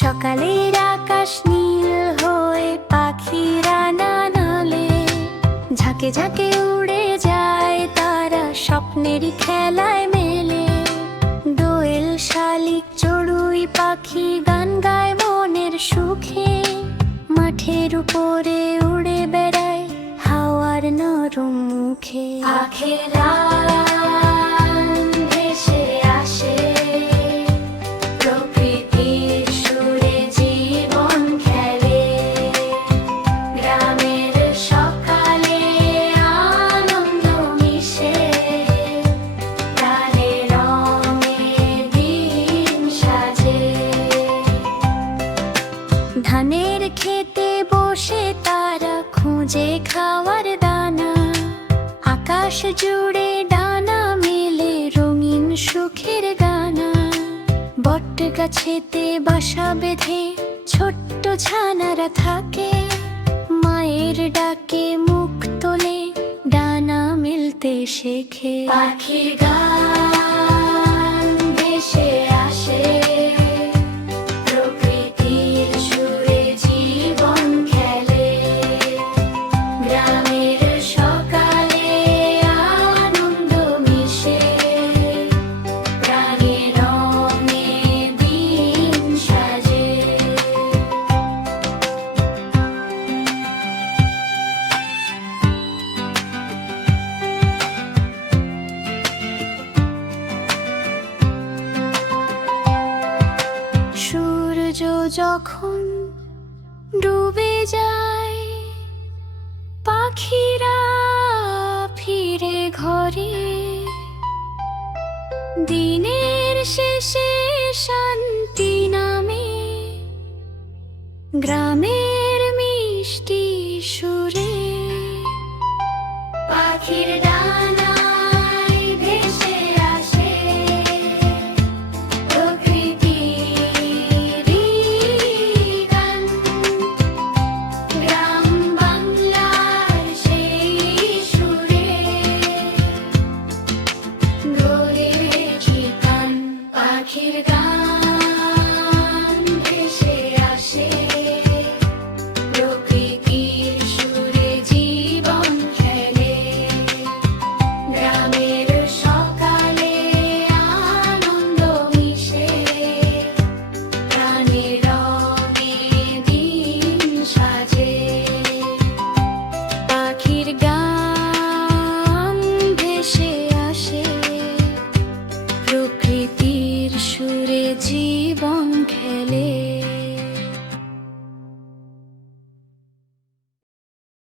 সকালের আকাশ নীল হয়ে পাখিরা নানালে, ঝাঁকে ঝাঁকে উড়ে যায় তারা স্বপ্নেরই খেলায় মেলে। দোয়েল শালিক চড়ুই পাখি গান গায় মনের সুখে, মাঠের উপরে উড়ে বেড়ায় হাওয়ার নরম মুখে। পাখিরা ভেসে আসে প্রকৃতির সুরে, জীবন খেলে গ্রামের সকালে, আনন্দ মিশে প্রাণে রঙে দিন সাজে। ধানের খেতে বসে তারা খুঁজে খাওয়ার দানা, আকাশ জুড়ে ডানা মেলে রঙিন সুখের গানা। বট গাছেতে বাসা বেঁধে ছোট্ট ছানারা থাকে, মায়ের ডাকে মুখ তোলে ডানা মেলতে শেখে। পাখির গান ভেসে আসে প্রকৃতির সুরে, জীবন খেলে গ্রামের সকালে, আনন্দ মিশে প্রাণে রঙে দিন সাজে। সূর্য যখন ডুবে যায়, পাখিরা ফিরে ঘরে, দিনের শেষে শান্তি নামে গ্রামের মিষ্টি সুরে। পাখির ডানায় ভেসে আসে প্রকৃতির গান, গ্রাম বাংলার সেই সুরে গড়ে ঠিকান। পাখির গান ভেসে আসে প্রকৃতির সুরে, জীবন খেলে গ্রামের সকালে, আনন্দ মিশে প্রাণে রঙে দিন সাজে। পাখির গান ভেসে আসে প্রকৃতির সুরে, জীবন খেলে।